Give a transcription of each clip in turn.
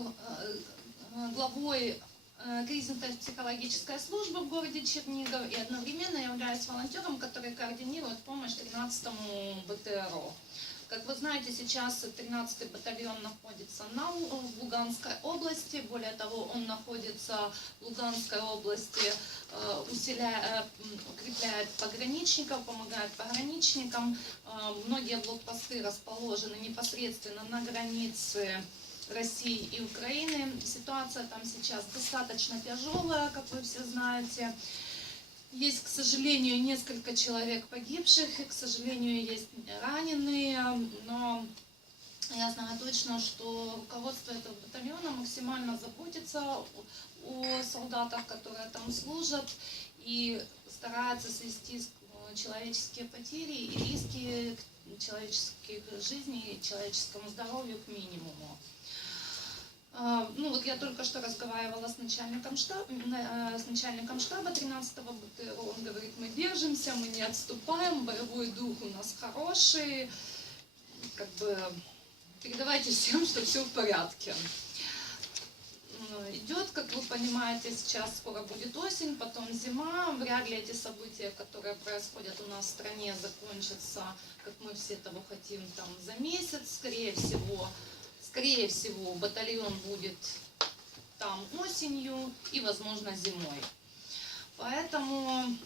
э, э, главой э, кризисно-психологической службы в городе Чернигов и одновременно являюсь волонтером, который координирует помощь 13-му БТРО. Как вы знаете, сейчас 13-й батальон находится на, в Луганской области. Более того, он находится в Луганской области, усиляя, укрепляет пограничников, помогает пограничникам. Многие блокпосты расположены непосредственно на границе России и Украины. Ситуация там сейчас достаточно тяжелая, как вы все знаете. Есть, к сожалению, несколько человек погибших, и, к сожалению, есть раненые, но я знаю точно, что руководство этого батальона максимально заботится о солдатах, которые там служат, и старается свести э, человеческие потери и риски человеческих жизней и человеческому здоровью к минимуму. Ну я только что разговаривала с начальником штаба, с начальником штаба 13-го БТРО. Он говорит, мы держимся, мы не отступаем, боевой дух у нас хороший. Как бы передавайте всем, что все в порядке. М, Идет, как вы понимаете, сейчас скоро будет осень, потом зима. Вряд ли эти события, которые происходят у нас в стране, закончатся, как мы все того хотим, там за месяц, скорее всего. Скорее всего, батальон будет там осенью и, возможно, зимой. Поэтому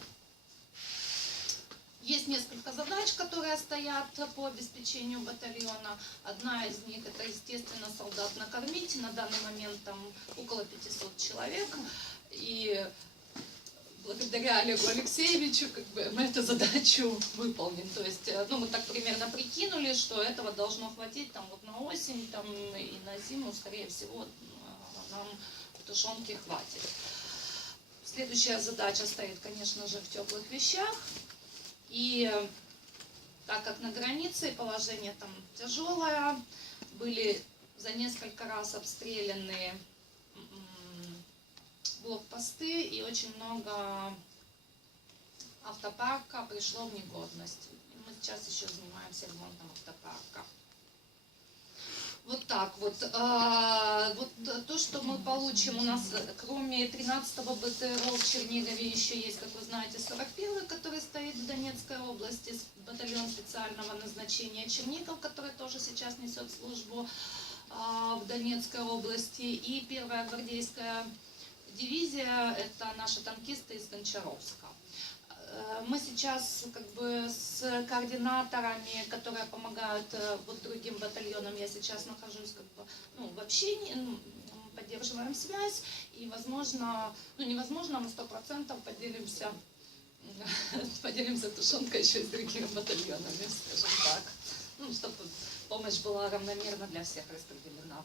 есть несколько задач, которые стоят по обеспечению батальона. Одна из них это, естественно, солдат накормить. На данный момент там около 500 человек. И благодаря Олегу Алексеевичу как бы, мы эту задачу выполним. То есть, э, ну, мы так примерно прикинули, что этого должно хватить там вот на осень там, и на зиму, скорее всего, э, нам тушенки хватит. Следующая задача стоит, конечно же, в теплых вещах. И так как на границе положение там тяжелое, были за несколько раз обстреляны блокпосты и очень много автопарка пришло в негодность. Мы сейчас еще занимаемся ремонтом автопарка. Так вот. А, вот то, что мы получим, у нас э, кроме 13-го БТРО в Чернигове еще есть, как вы знаете, 41-й, который стоит в Донецкой области, батальон специального назначения Чернигов, который тоже сейчас несет службу а, в Донецкой области, и первая гвардейская дивизия, это наши танкисты из Гончаровска. Э, Мы сейчас как бы с координаторами, которые помогают э, вот другим батальонам, я сейчас нахожусь как бы ну, в общении, ну, поддерживаем связь и, возможно, ну невозможно, мы сто процентов поделимся, поделимся тушенкой еще и с другими батальонами, скажем так, ну, чтобы помощь была равномерно для всех распределена.